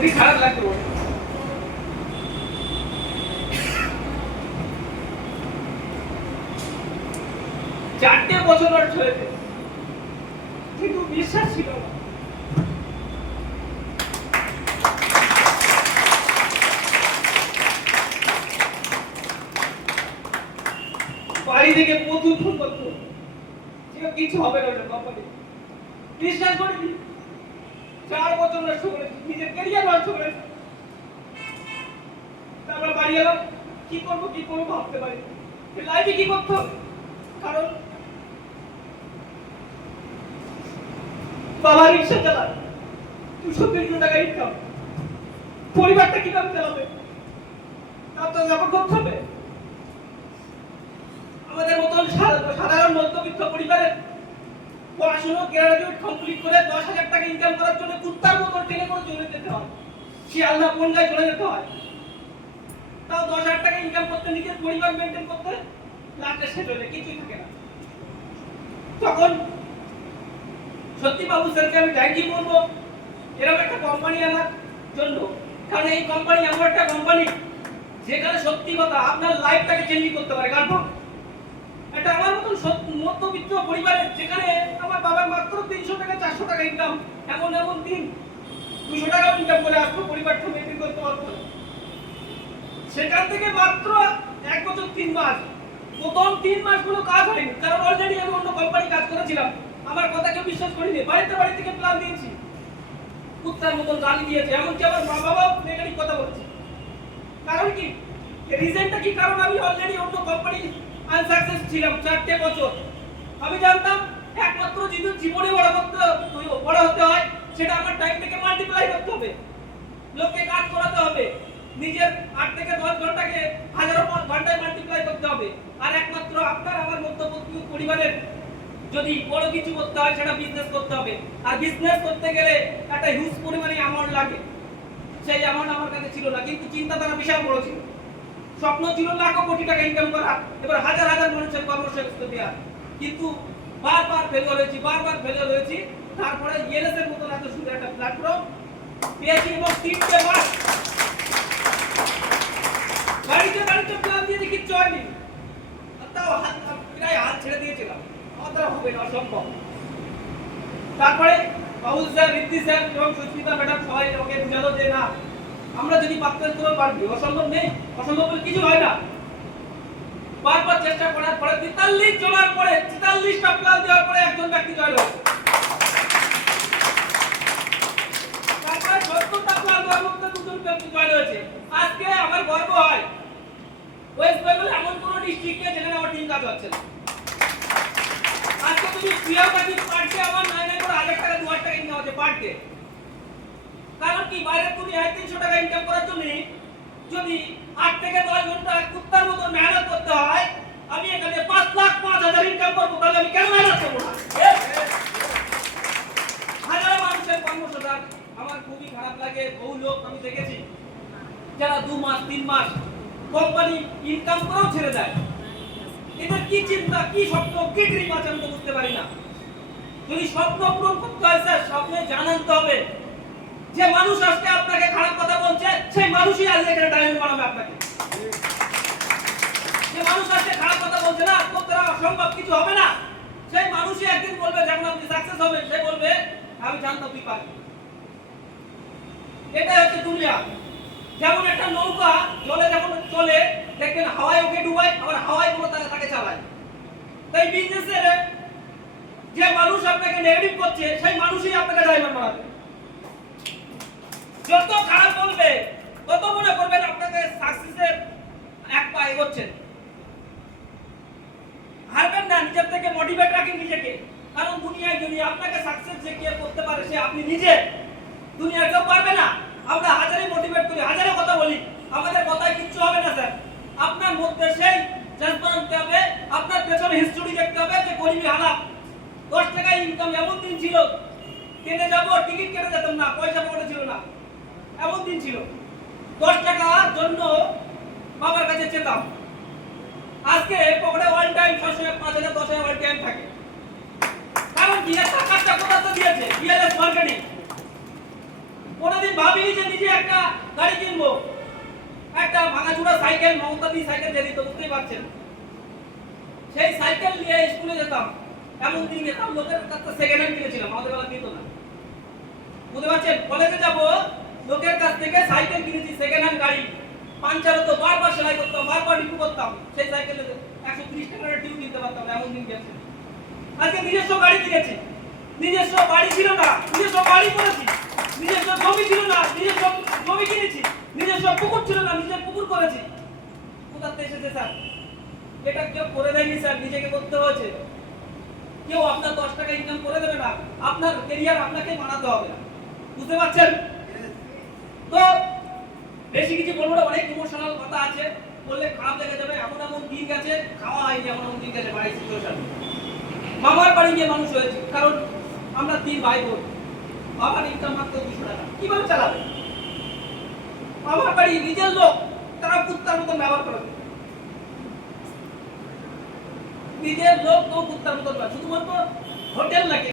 খুবই খারাপ লাগতো। চারটে বছর আর ছেলেতে কিন্তু বিশ্বাস ছিল না। বাড়ি থেকে প্রচুর ফোন করতো যে কিছু হবে না কোম্পানি। বিশ্বাস করিনি, 4 বছর নষ্ট করেছি, নিজের ক্যারিয়ার নষ্ট করেছি। তারপর বাড়ি এলাম, কি করবো ভাবতে পারি লাইফে কি করতে হবে। কারণ বাবা রিক্সা চালায়, 200-300 টাকা ইনকাম, পরিবারটা কিভাবে চালাবে তা তো ব্যাপার করতে হবে। আমাদের মতন সাধারণ মধ্যবিত্ত পরিবারের পড়াশোনা গ্রাজুয়েট কমপ্লিট করে 10,000 টাকা ইনকাম করার জন্য কুত্তার মতন ট্রেনে করে চলে যেতে হয়, শিয়ালদা বনগায় চলে যেতে হয়। তাও 10,000 টাকা ইনকাম করতে, নিজের পরিবার মেনটেন করতে লাস্টে সেটেলে কিছুই থাকে না। তখন সত্যি বাবু স্যারকে আমি থ্যাংক ইউ বলবো এরকম একটা কোম্পানি আনার জন্য। কারণ এই কোম্পানি এমন একটা কোম্পানি যেখানে সত্যি কথা আপনার লাইফটাকে চেঞ্জ করতে পারে। কারণ এটা আমার মতন মধ্যবিত্ত পরিবারের, যেখানে আমার বাবার মাত্র 300 টাকা 400 টাকা ইনকাম, এমন দিন 200 টাকা ইনকাম করে আসতো, পরিবারটা মেনটেন করতে পারতো। সেখান থেকে মাত্র 1 বছর 3 মাস, প্রথম 3 মাস কোনো কাজ হয়নি, কারণ অলরেডি আমি অন্য কোম্পানি কাজ করেছিলাম। আমার কথা কেউ বিশ্বাস করেনি, বাড়ি থেকে প্ল্যান দিয়েছি, কুত্তার মতন গালি দিয়েছে, এমনকি আমার মা বাবাও নেগেটিভ কথা বলছে। কারণ কি, রিজনটা কি? কারণ আমি অলরেডি অন্য কোম্পানি আনসাকসেস ছিলাম 4টে বছর। আমি জানতাম একমাত্র জীবনে বড় হতে হয় সেটা আমার টাইমটাকে মাল্টিপ্লাই করতে হবে, লোককে কাজ করাতে হবে, নিজের 8 থেকে 10 ঘন্টাকে 1000 ঘন্টায় মাল্টিপ্লাই করতে হবে। আর একমাত্র আপনার আমার মধ্যবিত্ত পরিবারের যদি বড় কিছু করতে হয় সেটা বিজনেস করতে হবে। আর বিজনেস করতে গেলে একটা হিউজ পরিমাণে অ্যামাউন্ট লাগে, সেই অ্যামাউন্ট আমার কাছে ছিল না, কিন্তু চিন্তাধারা বিশাল বড় ছিল। স্বপ্ন ছিল লাখ কোটি টাকা ইনকাম করা, এবার হাজার মানুষের কর্মসংস্থান দেওয়া। কিন্তু বারবার ফেলিওর হয়েছি। তারপরে ইএলএস এর মতো এত সুন্দর একটা প্ল্যাটফর্ম পেয়েছি এবং 3টে মাস বাড়িতে প্ল্যান দিয়ে দেখি চয়নি, তাও প্রায় হাত ছেড়ে দিয়েছিলাম, আমার হবে না, অসম্ভব। তারপরে বাবুল স্যার, ঋদ্ধি স্যার এবং সুস্মিতা ম্যাডাম সবাই ওকে বুঝালো যে না, আমরা যদি পারতে তো পারবি, অসম্ভব নেই, অসম্ভব বলে কিছু হয় না। বারবার চেষ্টা করার পরে 43 জনের পরে 43টা প্ল্যান দেওয়ার পরে একজন ব্যক্তি জয়েন হয়েছে। তারপরে 70টা প্ল্যান দেওয়ার মধ্যে 2জন ব্যক্তি জয়েন হয়েছে। আজকে আমার গর্ব হয় ওয়েস্ট বেঙ্গল এমন কোন ডিস্ট্রিক্টে যেখানে আমার টিম কাজ হচ্ছে না। আজকে তুমি প্রিয়াবাদী পার্টি আমার 9,000 টাকা 2,000 টাকা ইনকাম হচ্ছে পার ডে। কারণ কি, বাইরে তুমি 300 টাকা ইনকাম করার জন্য যদি 8 থেকে 10 ঘন্টা কুত্তার মতো মেহনত করতে হয়, আমি এখানে 5,05,000 ইনকাম করবো, তাহলে আমি কেন মেহনত করবো না? হাজার মানুষের কর্মসংস্থান আমার খুবই খারাপ লাগে। বহু লোক আমি দেখেছি যারা 2 মাস 3 মাস কোম্পানি ইনকাম করেও ছেড়ে দেয়। এদের কি চিন্তা, কি স্বপ্ন, কি ড্রিম আছে আমি তো বুঝতে পারি না। যদি স্বপ্ন পূরণ করতে হয় স্যার, স্বপ্নে জানাতে হবে যে মানুষ আজকে আপনাকে খারাপ কথা বলছে, সেই মানুষই আজ এখানে ডায়মন্ড বানাবে আপনাকে। যে মানুষ আজকে খারাপ কথা বলছে না, তোর দ্বারা অসম্ভব কিছু হবে না, সেই মানুষই একদিন বলবে, যখন আপনি সাকসেস হবেন, সে বলবে আমি জানতাম তুই পারবি। এটা হচ্ছে দুনিয়া। যেমন একটা নৌকা জলে যখন চলে, দেখবেন হাওয়ায় ওকে ডুবায়, আবার হাওয়ায় কোনো তাকে চালায়। তাই বিজনেসের যে মানুষ আপনাকে নেগেটিভ করছে, সেই মানুষই আপনাকে ডায়মন্ড বানাবে। যত খারাপ বলবে তত মনে করবেন আপনাকে সাকসেসের এক পা এগোচ্ছেন। হারবেন না, নিজের থেকে মোটিভেট রাখেন নিজেকে। কারণ দুনিয়ায় যদি আপনাকে সাকসেস যে কে করতে পারে সে আপনি নিজে, দুনিয়া কেউ পারবে না। আমরা হাজারে মোটিভেট করি, হাজারে কথা বলি, আমাদের কথায় কিচ্ছু হবে না স্যার। আপনার মধ্যে সেই জাজমেন্ট আনতে হবে, আপনার পেছনে হিস্টরি দেখতে হবে যে গরিবী হালাত। 10 টাকা ইনকাম এমন দিন ছিল, ট্রেনে যাবো টিকিট কেটে যেতাম না, পয়সা পকেটে ছিল না, এমন দিন ছিল। 10 টাকার জন্য বাবার কাছে যেতাম। আজকে পকেটে ওয়ান টাইম 600 5,000 10,000 ওয়ান টাইম থাকে। কারণ কি, টাকাটা কোথা থেকে দিয়েছে? BLS marketing. কোনোদিন ভাবিনি যে নিজে একটা গাড়ি কিনবো। একটা ভাঙাচুরা সাইকেল, মমতাদি সাইকেল যে দিত, বুঝতেই পারছেন। সেই সাইকেল নিয়ে স্কুলে যেতাম। এমন দিন যেতাম লোকের কাছে সেকেন্ড হ্যান্ড কিনেছিলাম, আমাদের বেলা দিত না। বুঝতে পারছেন, কলেজে যাব লোকের কাছ থেকে সাইকেল কিনেছি, সেকেন্ড হ্যান্ড গাড়ি। পাঞ্চার হতো, বারবার সেলাই করতাম, বারবার রিপু করতাম। সেই সাইকেলে 130 টাকার টিউ কিনতে পারতাম, এমন দিন গেছে। আজকে নিজস্ব গাড়ি কিনেছি, নিজস্ব বাড়ি ছিল না, নিজস্ব বাড়ি করেছি। নিজস্ব জমি ছিল না, নিজস্ব জমি কিনেছি। নিজস্ব পুকুর ছিল না, নিজের পুকুর করেছি। কোথাতে এসেছে স্যার? এটা কেউ করে দেয়নি স্যার, নিজেকে করতে হয়েছে। কেউ আপনার 10 টাকা ইনকাম করে দেবে না, আপনার ক্যারিয়ার আপনাকে বানাতে হবে। বুঝতে পারছেন? তো বেশি কিছু বলবো না, অনেক ইমোশনাল কথা আছে, বললে খারাপ লেগে যাবে। এমন এমন দিন গেছে, খাওয়া হয়নি, এমন এমন দিন গেছে বাড়ির সিচুয়েশন। মামার বাড়ি গিয়ে মানুষ হয়েছে, কারণ আমরা 3 ভাই বোন। বাবার ইনকাম মাত্র 200 টাকা, কিভাবে চালাবে? মামার বাড়ি নিজের লোক, তারা কুত্তার মতন ব্যবহার করে। নিজের লোক তো কুত্তার মতন, শুধুমাত্র হোটেল নাকি